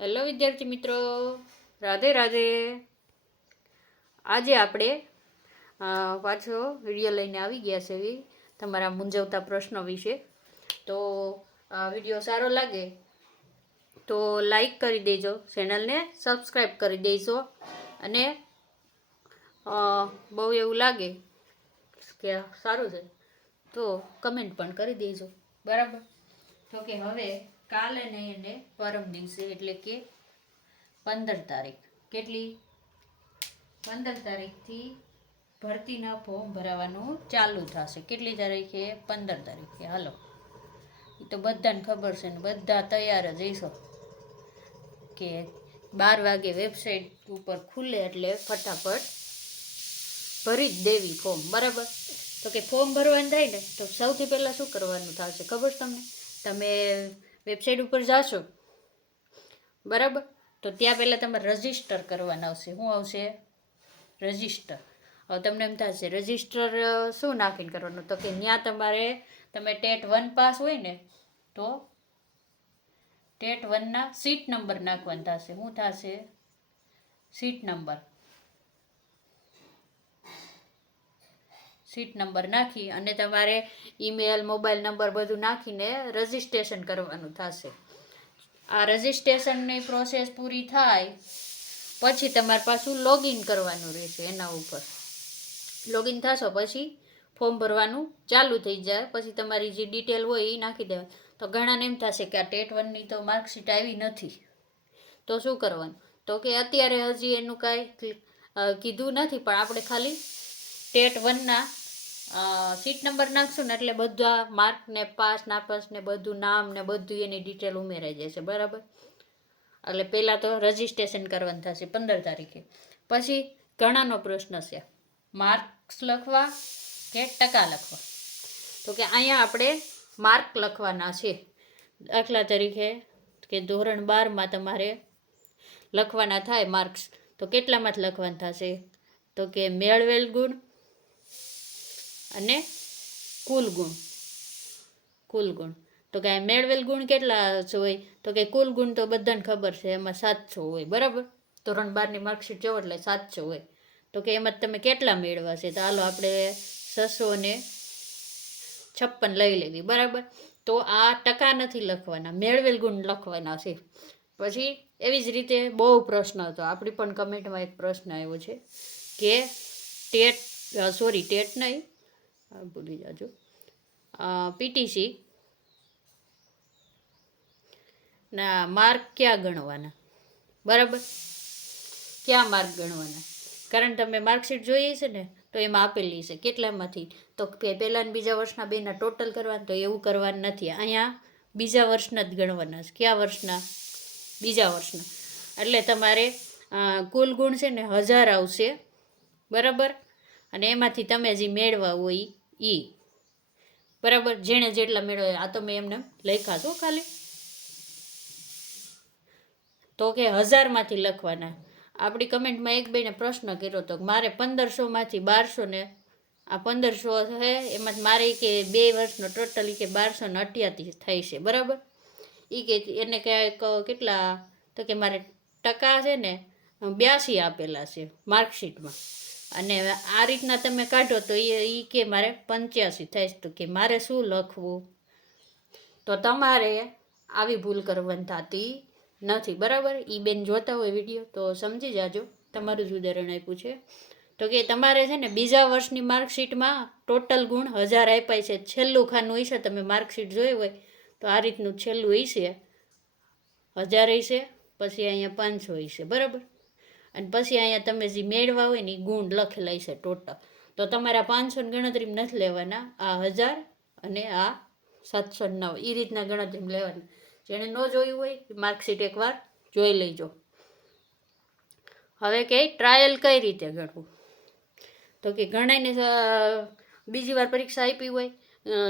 Hello વિદ્યાર્થી મિત્રો, રાધે રાધે. આજે આપણે પાછો વિડીયો લઈને આવી ગયા છે તમારા મૂંઝવતા પ્રશ્નો વિશે. તો આ વિડીયો સારો લાગે તો લાઈક કરી દેજો, ચેનલને સબસ્ક્રાઈબ કરી દેજો અને બહુ એવું લાગે કે સારું છે તો કમેન્ટ પણ કરી દેજો, બરાબર. તો કે હવે કાલે નહીં અને પરમ દિવસે એટલે કે 15 તારીખ, કેટલી 15 તારીખથી ભરતીના ફોર્મ ભરાવાનું ચાલુ થશે. કેટલી તારીખે? 15 તારીખે. હાલો, એ તો બધાને ખબર છે ને બધા તૈયાર જ હશો કે 12 વાગે વેબસાઇટ ઉપર ખુલે એટલે ફટાફટ ભરી જ દેવી ફોર્મ, બરાબર. તો કે ફોર્મ ભરવાનું થાય ને તો સૌથી પહેલાં શું કરવાનું થશે ખબર છે તમને? તમે વેબસાઇટ ઉપર જાશો, બરાબર, તો ત્યાં પહેલાં તમારે રજિસ્ટર કરવાનું આવશે. શું આવશે? રજિસ્ટર. હવે તમને એમ થશે રજિસ્ટર શું નાખીને કરવાનું? તો કે ત્યાં તમે ટેટ 1 પાસ હોય ને તો ટેટ 1ના સીટ નંબર નાખવાનું થશે. શું થશે? સીટ નંબર નાખી અને તમારે ઈમેલ, મોબાઈલ નંબર બધું નાખીને રજિસ્ટ્રેશન કરવાનું થશે. આ રજિસ્ટ્રેશનની પ્રોસેસ પૂરી થાય પછી તમારે પાછું લોગિન કરવાનું રહેશે. એના ઉપર લોગિન થશો પછી ફોર્મ ભરવાનું ચાલુ થઈ જાય. પછી તમારી જે ડિટેલ હોય એ નાખી દેવાની. તો ઘણાને એમ થશે કે આ ટેટ 1ની તો માર્કશીટ આવી નથી, તો શું કરવાનું? તો કે અત્યારે હજી એનું કાંઈ કીધું નથી, પણ આપણે ખાલી ટેટ 1ના સીટ નંબર નાખશું ને એટલે બધા માર્ક ને પાસ નાપાસ ને બધું નામ ને બધું એની ડિટેલ ઉમેરાઈ જશે, બરાબર. એટલે પહેલાં તો રજિસ્ટ્રેશન કરવાનું થશે 15 તારીખે. પછી ઘણાનો પ્રશ્ન છે માર્ક્સ લખવા કે ટકા લખવા. તો કે અહીંયા આપણે માર્ક લખવાના છે. દાખલા તરીકે કે ધોરણ 12માં તમારે લખવાના થાય માર્ક્સ, તો કેટલામાંથી લખવાના થશે? તો કે મેળવેલ ગુણ અને કુલ ગુણ. તો કે મેળવેલ ગુણ કેટલા હોય? તો કે કુલ ગુણ તો બધાને ખબર છે, એમાં 700 હોય, બરાબર. ધોરણ 12ની માર્કશીટ જોવો એટલે 700 હોય. તો કે એમાં તમે કેટલા મેળવા છે? તો હાલો આપણે 656 લઈ લેવી, બરાબર. તો આ ટકા નથી લખવાના, મેળવેલ ગુણ લખવાના છે. પછી એવી જ રીતે બહુ પ્રશ્ન હતો. આપણી પણ કમેન્ટમાં એક પ્રશ્ન આવ્યો છે કે ટેટ નહીં, ભૂલી જાજો, પીટીસી ના માર્ક ક્યાં ગણવાના, બરાબર? ક્યાં માર્ક ગણવાના? કારણ તમે માર્કશીટ જોઈએ છે ને તો એમાં આપેલી છે કેટલામાંથી, તો પહેલા ને બીજા વર્ષના બેના ટોટલ કરવાના, તો એવું કરવાનું નથી. અહીંયા બીજા વર્ષના જ ગણવાના છે. કયા વર્ષના? બીજા વર્ષના. એટલે તમારે કુલ ગુણ છે ને 1000 આવશે, બરાબર. અને એમાંથી તમે જે મેળવા હોય એ, બરાબર, જેણે જેટલા મેળવે. આ તો મેં એમને લખ્યા છો ખાલી. તો કે 1000માંથી લખવાના. આપણી કમેન્ટમાં એક બેને પ્રશ્ન કર્યો હતો કે મારે 1500માંથી 1200 ને આ 1500 છે એમાં મારે કે 2 વર્ષનો ટોટલ કે 1288 થાય છે, બરાબર. એ કે એને કેટલા? તો કે મારે ટકા છે ને 82 આપેલા છે માર્કશીટમાં, અને આ રીતના તમે કાઢો તો એ કે મારે 85 થાય. તો કે મારે શું લખવું? તો તમારે આવી ભૂલ કરવાની થતી નથી, બરાબર. એ બેન જોતા હોય વિડીયો તો સમજી જાજો, તમારું જ ઉદાહરણ આપ્યું છે. તો કે તમારે છે ને બીજા વર્ષની માર્કશીટમાં ટોટલ ગુણ 1000 આપ્યા છે. છેલ્લું ખાનું હશે, તમે માર્કશીટ જોઈ હોય તો આ રીતનું છેલ્લું હશે, 1000 હશે, પછી અહીંયા 500 હશે, બરાબર. અને પછી અહીંયા તમે જે મેળવા હોય ને એ ગુણ લખેલા હશે ટોટલ. તો તમારા 500ની ગણતરી નથી લેવાના, આ 1000 અને આ 709 એ રીતના ગણતરી લેવાની. જેણે ન જોયું હોય માર્કશીટ એકવાર જોઈ લેજો. હવે કે ટ્રાયલ કઈ રીતે ગણવું? તો કે ઘણાને બીજી વાર પરીક્ષા આપી હોય,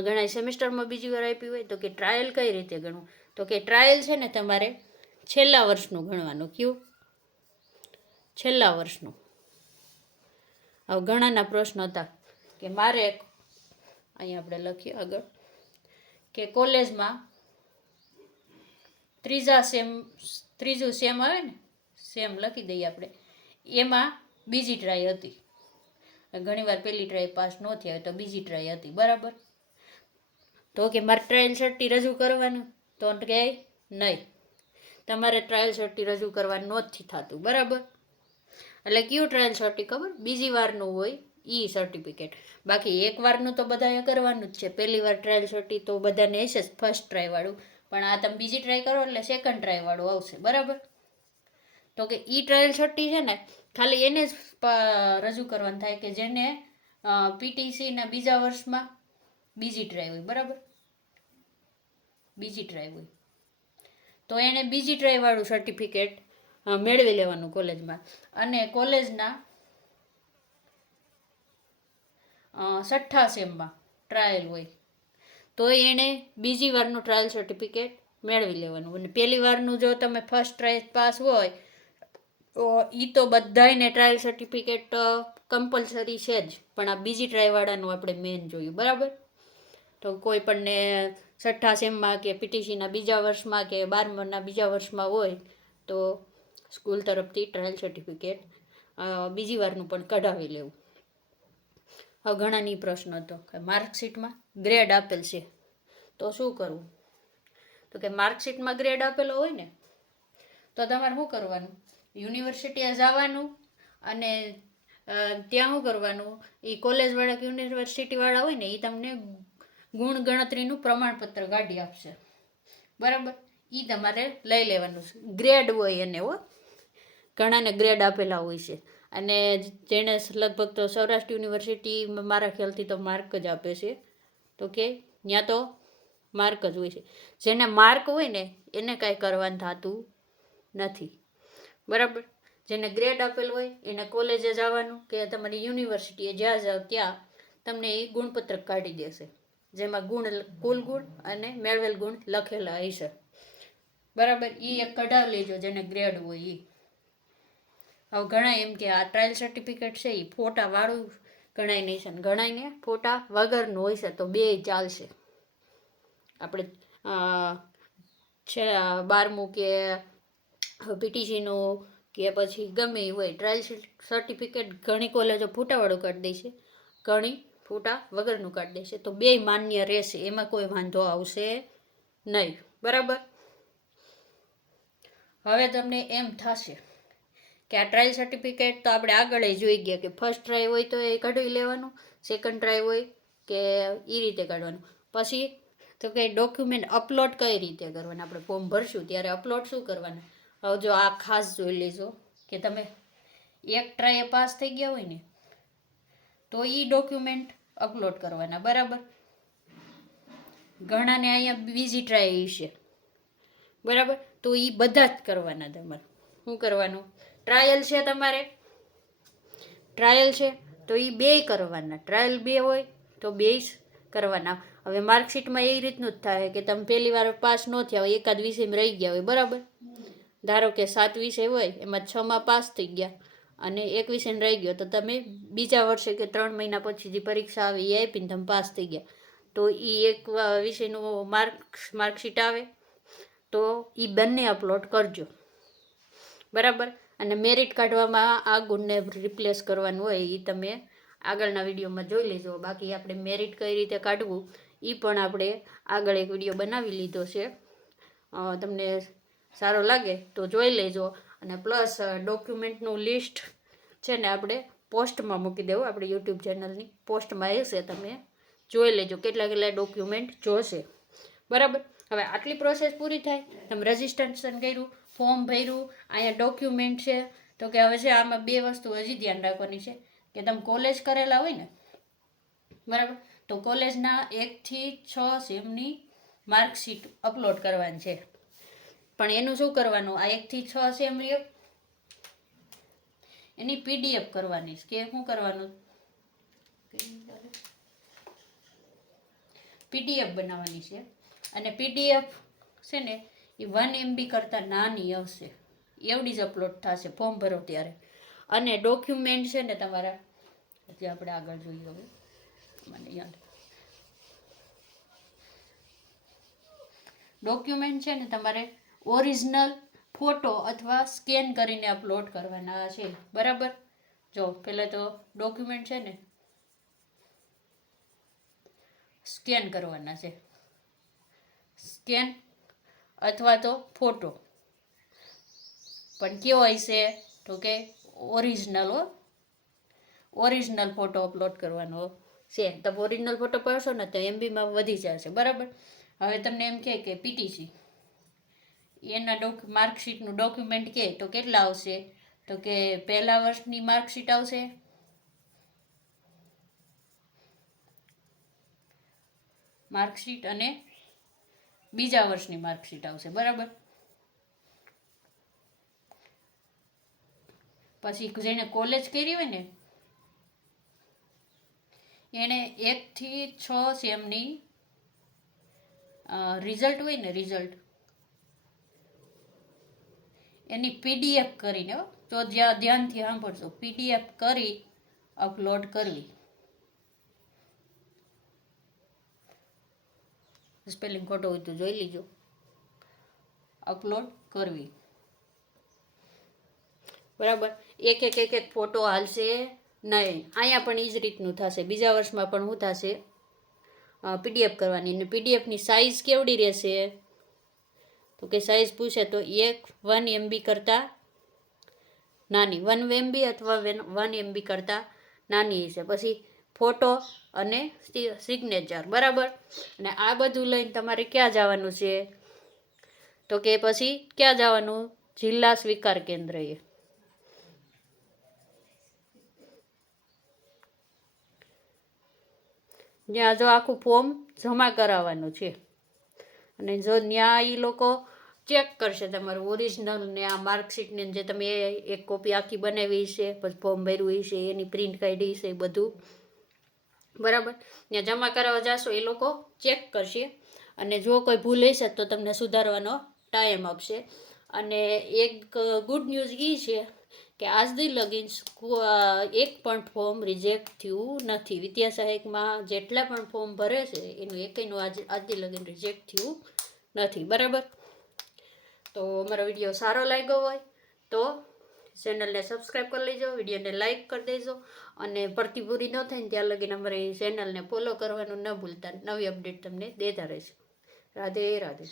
ઘણા સેમેસ્ટરમાં બીજી વાર આપી હોય, તો કે ટ્રાયલ કઈ રીતે ગણવું? તો કે ટ્રાયલ છે ને તમારે છેલ્લા વર્ષનું ગણવાનું. કયું? છેલ્લા વર્ષનું. હવે ઘણાના પ્રશ્ન હતા કે મારે અહીંયા આપણે લખીએ આગળ કે કોલેજમાં ત્રીજું સેમ આવે ને, સેમ લખી દઈએ આપણે. એમાં બીજી ટ્રાય હતી. ઘણીવાર પહેલી ટ્રાય પાસ ન થયા તો બીજી ટ્રાય હતી, બરાબર. તો કે મારે ટ્રાયલ સર્ટી રજૂ કરવાનું, તો કહે નહીં, તમારે ટ્રાયલ સર્ટી રજૂ કરવાનું નથી થતું, બરાબર. એટલે કયું ટ્રાયલ સર્ટી ખબર? બીજી વારનું હોય એ સર્ટિફિકેટ. બાકી એક વારનું તો બધાએ કરવાનું જ છે. પહેલી વાર ટ્રાયલ સર્ટી તો બધાને હશે જ, ફર્સ્ટ ટ્રાય વાળું. પણ આ તમે બીજી ટ્રાય કરો એટલે સેકન્ડ ટ્રાય વાળું આવશે, બરાબર. તો કે ઈ ટ્રાયલ સર્ટી છે ને ખાલી એને જ રજૂ કરવાનું થાય કે જેને પીટીસીના બીજા વર્ષમાં બીજી ટ્રાય હોય, બરાબર. બીજી ટ્રાય હોય તો એને બીજી ટ્રાય વાળું સર્ટિફિકેટ મેળવી લેવાનું કોલેજમાં. અને કોલેજના 6થા સેમમાં ટ્રાયલ હોય તો એણે બીજી વારનું ટ્રાયલ સર્ટિફિકેટ મેળવી લેવાનું. અને પહેલી વારનું જો તમે ફર્સ્ટ ટ્રાય પાસ હોય તો એ તો બધાને ટ્રાયલ સર્ટિફિકેટ કમ્પલસરી છે જ. પણ આ બીજી ટ્રાયવાળાનું આપણે મેન જોયું, બરાબર. તો કોઈ પણને 6થા સેમમાં કે પીટીસીના બીજા વર્ષમાં કે 12માના બીજા વર્ષમાં હોય તો સ્કૂલ તરફથી ટ્રાયલ સર્ટિફિકેટ બીજી વારનું પણ કઢાવી લેવું. હવે ઘણાની પ્રશ્ન હતો કે માર્કશીટમાં ગ્રેડ આપેલ છે તો શું કરવું? તો કે માર્કશીટમાં ગ્રેડ આપેલો હોય ને તો તમારે શું કરવાનું? યુનિવર્સિટીએ જવાનું અને ત્યાં શું કરવાનું? એ કોલેજવાળા કે યુનિવર્સિટીવાળા હોય ને એ તમને ગુણ ગણતરીનું પ્રમાણપત્ર કાઢી આપશે, બરાબર. એ તમારે લઈ લેવાનું છે. ગ્રેડ હોય એને, હો, ઘણાને ગ્રેડ આપેલા હોય છે. અને જેણે લગભગ તો સૌરાષ્ટ્ર યુનિવર્સિટી મારા ખ્યાલથી તો માર્ક જ આપે છે. તો કે ત્યાં તો માર્ક જ હોય છે. જેને માર્ક હોય ને એને કાંઈ કરવાનું થતું નથી, બરાબર. જેને ગ્રેડ આપેલ હોય એને કોલેજે જવાનું કે તમારી યુનિવર્સિટીએ જ્યાં જાઓ ત્યાં તમને એ ગુણપત્રક કાઢી દેશે, જેમાં કુલ ગુણ અને મેળવેલ ગુણ લખેલા હશે, બરાબર. એ એક કઢાવી લેજો જેને ગ્રેડ હોય એ. હવે ઘણા એમ કે આ ટ્રાયલ સર્ટિફિકેટ છે એ ફોટા વાળું ઘણાય નહીં છે, ઘણાયને ફોટા વગરનું હોય છે. તો બે ચાલશે. આપણે 12મું કે પીટીસીનું કે પછી ગમે એ હોય ટ્રાયલ સર્ટિફિકેટ ઘણી કોલેજો ફોટાવાળું કાઢી દે છે, ઘણી ફોટા વગરનું કાઢી દેશે. તો બે માન્ય રહેશે, એમાં કોઈ વાંધો આવશે નહીં, બરાબર. હવે તમને એમ થશે કે આ ટ્રાયલ સર્ટિફિકેટ તો આપણે આગળ જોઈ ગયા કે ફર્સ્ટ ટ્રાય હોય તો એ કાઢી લેવાનું, સેકન્ડ ટ્રાય હોય કે એ રીતે કાઢવાનું. પછી તો કે ડોક્યુમેન્ટ અપલોડ કઈ રીતે કરવાના? આપણે ફોર્મ ભરશું ત્યારે અપલોડ શું કરવાના? હવે જો આ ખાસ જોઈ લેજો કે તમે એક ટ્રાય પાસ થઈ ગયા હોય ને તો એ ડોક્યુમેન્ટ અપલોડ કરવાના, બરાબર. ઘણાને અહીંયા બીજી ટ્રાય છે, બરાબર. તો એ બધા જ કરવાના. તમારે શું કરવાનું? ટ્રાયલ છે, તમારે ટ્રાયલ છે તો એ બે કરવાના. ટ્રાયલ બે હોય તો બે કરવાના. હવે માર્કશીટમાં એ રીતનું જ થાય કે તમે પહેલી વાર પાસ ન થયા હોય, એકાદ વિષયમાં રહી ગયા હોય, બરાબર. ધારો કે 7 વિષય હોય એમાં 6માં પાસ થઈ ગયા અને એક વિષય રહી ગયો તો તમે બીજા વર્ષે કે 3 મહિના પછી જે પરીક્ષા આવે એ આપીને તમે પાસ થઈ ગયા તો એ એક વિષયનું માર્કશીટ આવે તો એ બંને અપલોડ કરજો, બરાબર. અને મેરિટ કાઢવામાં આ ગુણને રિપ્લેસ કરવાનું હોય એ તમે આગળના વિડીયોમાં જોઈ લેજો. બાકી આપણે મેરિટ કઈ રીતે કાઢવું એ પણ આપણે આગળ એક વિડીયો બનાવી લીધો છે, તમને સારો લાગે તો જોઈ લેજો. અને પ્લસ ડોક્યુમેન્ટનું લિસ્ટ છે ને આપણે પોસ્ટમાં મૂકી દેવું, આપણે યુટ્યુબ ચેનલની પોસ્ટમાં હશે, તમે જોઈ લેજો કેટલા કેટલા ડોક્યુમેન્ટ જોશે, બરાબર. હવે આટલી પ્રોસેસ પૂરી થાય, તમે રજિસ્ટ્રેશન કર્યું, ફોર્મ ભર્યું, અહીંયા ડોક્યુમેન્ટ છે. તો કે હવે છે આમાં બે વસ્તુ હજી ધ્યાન રાખવાની છે કે તમે કોલેજ કરેલા હોય ને, બરાબર, તો કોલેજના 1 થી 6 સેમની માર્કશીટ અપલોડ કરવાની છે. પણ એનું શું કરવાનું? આ 1 થી 6 સેમ એની પીડીએફ કરવાની કે શું કરવાનું? પીડીએફ બનાવવાની છે. અને પીડીએફ છે ને એ 1 MB કરતાં નાની હશે, એવડી જ અપલોડ થશે ફોર્મ ભરો ત્યારે. અને ડોક્યુમેન્ટ છે ને તમારા, જે આપણે આગળ જોઈએ, હવે મને યાદ, ડોક્યુમેન્ટ છે ને તમારે ઓરિજિનલ ફોટો અથવા સ્કેન કરીને અપલોડ કરવાના છે. બરાબર. જો પહેલાં તો ડોક્યુમેન્ટ છે ને સ્કેન કરવાના છે. સ્કેન અથવા તો ફોટો, પણ કેવો હશે તો કે ઓરિજિનલ ફોટો અપલોડ કરવાનો છે. તમે ઓરિજિનલ ફોટો પાડશો ને તો MBમાં વધી જશે. બરાબર. હવે તમને એમ કે PTC એના માર્કશીટનું ડોક્યુમેન્ટ કે તો કેટલા આવશે, તો કે પહેલા વર્ષની માર્કશીટ આવશે, માર્કશીટ અને બીજા વર્ષની માર્કશીટ આવશે. બરાબર. પછી જેને કોલેજ કરી હોય ને એને 1 થી 6 સેમની રિઝલ્ટ હોય ને રિઝલ્ટ એની PDF કરીને, તો ધ્યાનથી સાંભળજો, PDF કરી અપલોડ કરવી. સ્પેલિંગ ખોટો હોય તો જોઈ લીજો. અપલોડ કરવી. બરાબર. એક ફોટો હાલશે નહીં. અહીંયા પણ એ જ રીતનું થશે. બીજા વર્ષમાં પણ શું થશે, PDF કરવાની. અને PDFની સાઇઝ કેવડી રહેશે, તો કે સાઇઝ પૂછે તો 1 MB કરતાં નાની, 1 MB અથવા 1 MB કરતાં નાની હશે. પછી ફોટો અને સિગ્નેચર. બરાબર. અને આ બધું લઈને તમારે ક્યાં જવાનું છે, તો કે પછી ક્યાં જવાનું, જિલ્લા સ્વીકાર કેન્દ્રએ. ત્યાં જો આખું ફોર્મ જમા કરાવવાનું છે. અને જો ત્યાં એ લોકો ચેક કરશે તમારું ઓરિજિનલ ને આ માર્કશીટની જે તમે એક કોપી આખી બનાવી છે, પછી ફોર્મ ભર્યું છે, એની પ્રિન્ટ કાઢી છે, બધું. બરાબર. ત્યાં જમા કરાવવા જશો એ લોકો ચેક કરશે, અને જો કોઈ ભૂલ હશે તો તમને સુધારવાનો ટાઈમ આપશે. અને એક ગુડ ન્યૂઝ એ છે કે આજ દી લગીન એક પણ ફોર્મ રિજેક્ટ થયું નથી. વિદ્યા સહાયકમાં જેટલા પણ ફોર્મ ભરે છે એનું એકયનું આજ દી લગીન રિજેક્ટ થયું નથી. બરાબર. તો અમારો વિડીયો સારો લાગ્યો હોય તો ચેનલને સબસ્ક્રાઈબ કરી લેજો, વિડીયોને લાઇક કરી દેજો, અને ભરતી પૂરી ન થાય ને ત્યાં લગીને અમારી ચેનલને ફોલો કરવાનું ન ભૂલતા. નવી અપડેટ તમને દેતા રહેશે. રાધે રાધે.